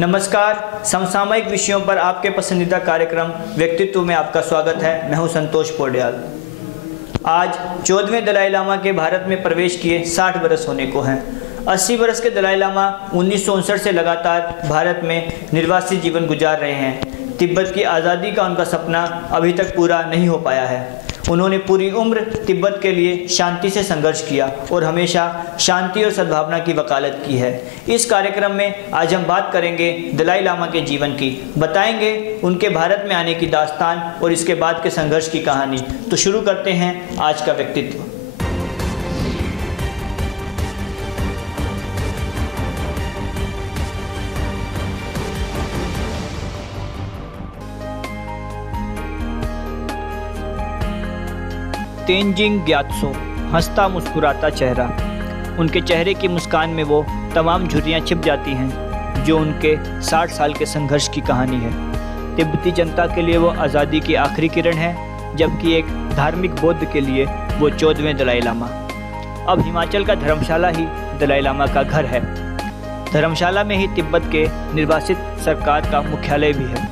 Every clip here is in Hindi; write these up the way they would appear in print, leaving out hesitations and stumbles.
नमस्कार, समसामयिक विषयों पर आपके पसंदीदा कार्यक्रम व्यक्तित्व में आपका स्वागत है। मैं हूं संतोष पौड्याल। आज 14वें दलाई लामा के भारत में प्रवेश किए 60 बरस होने को हैं। 80 बरस के दलाई लामा 1959 से लगातार भारत में निर्वासित जीवन गुजार रहे हैं। तिब्बत की आज़ादी का उनका सपना अभी तक पूरा नहीं हो पाया है। उन्होंने पूरी उम्र तिब्बत के लिए शांति से संघर्ष किया और हमेशा शांति और सद्भावना की वकालत की है। इस कार्यक्रम में आज हम बात करेंगे दलाई लामा के जीवन की, बताएंगे उनके भारत में आने की दास्तान और इसके बाद के संघर्ष की कहानी। तो शुरू करते हैं आज का व्यक्तित्व। तेंजिंग ग्यात्सो, हंसता मुस्कुराता चेहरा। उनके चेहरे की मुस्कान में वो तमाम झुर्रियाँ छिप जाती हैं जो उनके 60 साल के संघर्ष की कहानी है। तिब्बती जनता के लिए वो आज़ादी की आखिरी किरण है, जबकि एक धार्मिक बौद्ध के लिए वो 14वें दलाई लामा। अब हिमाचल का धर्मशाला ही दलाई लामा का घर है। धर्मशाला में ही तिब्बत के निर्वासित सरकार का मुख्यालय भी है।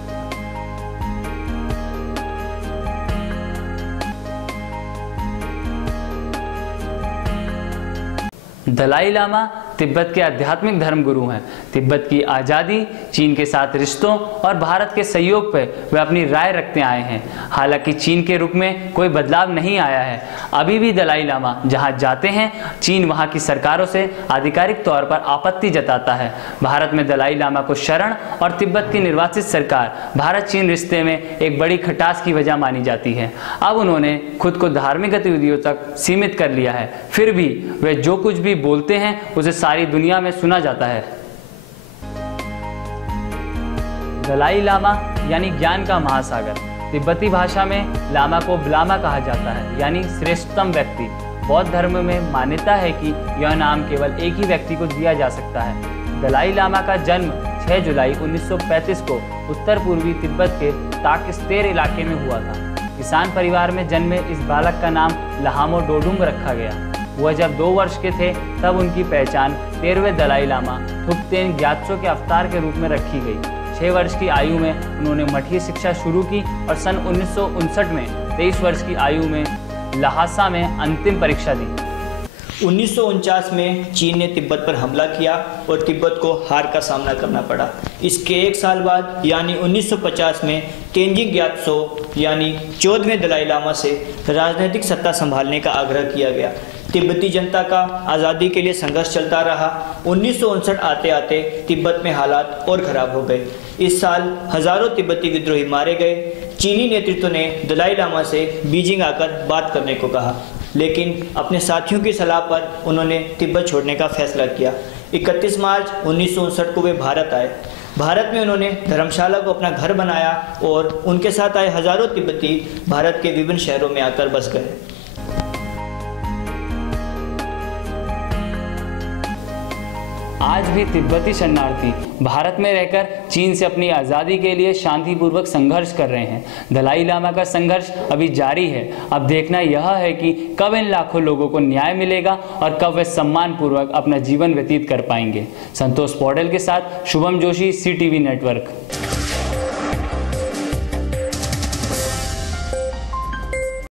दलाई लामा तिब्बत के आध्यात्मिक धर्मगुरु हैं। तिब्बत की आज़ादी, चीन के साथ रिश्तों और भारत के सहयोग पर वे अपनी राय रखते आए हैं। हालांकि चीन के रुख में कोई बदलाव नहीं आया है। अभी भी दलाई लामा जहां जाते हैं, चीन वहां की सरकारों से आधिकारिक तौर पर आपत्ति जताता है। भारत में दलाई लामा को शरण और तिब्बत की निर्वासित सरकार भारत चीन रिश्ते में एक बड़ी खटास की वजह मानी जाती है। अब उन्होंने खुद को धार्मिक गतिविधियों तक सीमित कर लिया है, फिर भी वे जो कुछ भी बोलते हैं उसे सारी दुनिया में सुना जाता है। दलाई लामा यानी ज्ञान का महासागर। तिब्बती भाषा में लामा को ब्लामा कहा जाता है, यानी श्रेष्ठतम व्यक्ति। बौद्ध धर्म में मान्यता है कि यह नाम केवल एक ही व्यक्ति को दिया जा सकता है। दलाई लामा का जन्म 6 जुलाई 1935 को उत्तर पूर्वी तिब्बत के ताकस्तेर इलाके में हुआ था। किसान परिवार में जन्मे इस बालक का नाम लहामो डोडुंग रखा गया। वह जब 2 वर्ष के थे तब उनकी पहचान 13वें दलाई लामा थुप्तेन ग्यात्सो के अवतार के रूप में रखी गई। 6 वर्ष की आयु में उन्होंने मठीय शिक्षा शुरू की और सन 1959 में 23 वर्ष की आयु में लहासा में अंतिम परीक्षा दी। 1949 में चीन ने तिब्बत पर हमला किया और तिब्बत को हार का सामना करना पड़ा। इसके 1 साल बाद यानी 1950 में तेंजिंग ग्यात्सो यानी 14वें दलाई लामा से राजनीतिक सत्ता संभालने का आग्रह किया गया। तिब्बती जनता का आज़ादी के लिए संघर्ष चलता रहा। 1959 आते आते तिब्बत में हालात और खराब हो गए। इस साल हजारों तिब्बती विद्रोही मारे गए। चीनी नेतृत्व ने दलाई लामा से बीजिंग आकर बात करने को कहा, लेकिन अपने साथियों की सलाह पर उन्होंने तिब्बत छोड़ने का फैसला किया। 31 मार्च 1959 को वे भारत आए। भारत में उन्होंने धर्मशाला को अपना घर बनाया और उनके साथ आए हजारों तिब्बती भारत के विभिन्न शहरों में आकर बस गए। आज भी तिब्बती शरणार्थी भारत में रहकर चीन से अपनी आज़ादी के लिए शांतिपूर्वक संघर्ष कर रहे हैं। दलाई लामा का संघर्ष अभी जारी है। अब देखना यह है कि कब इन लाखों लोगों को न्याय मिलेगा और कब वे सम्मानपूर्वक अपना जीवन व्यतीत कर पाएंगे। संतोष पौड्याल के साथ शुभम जोशी, CTV नेटवर्क।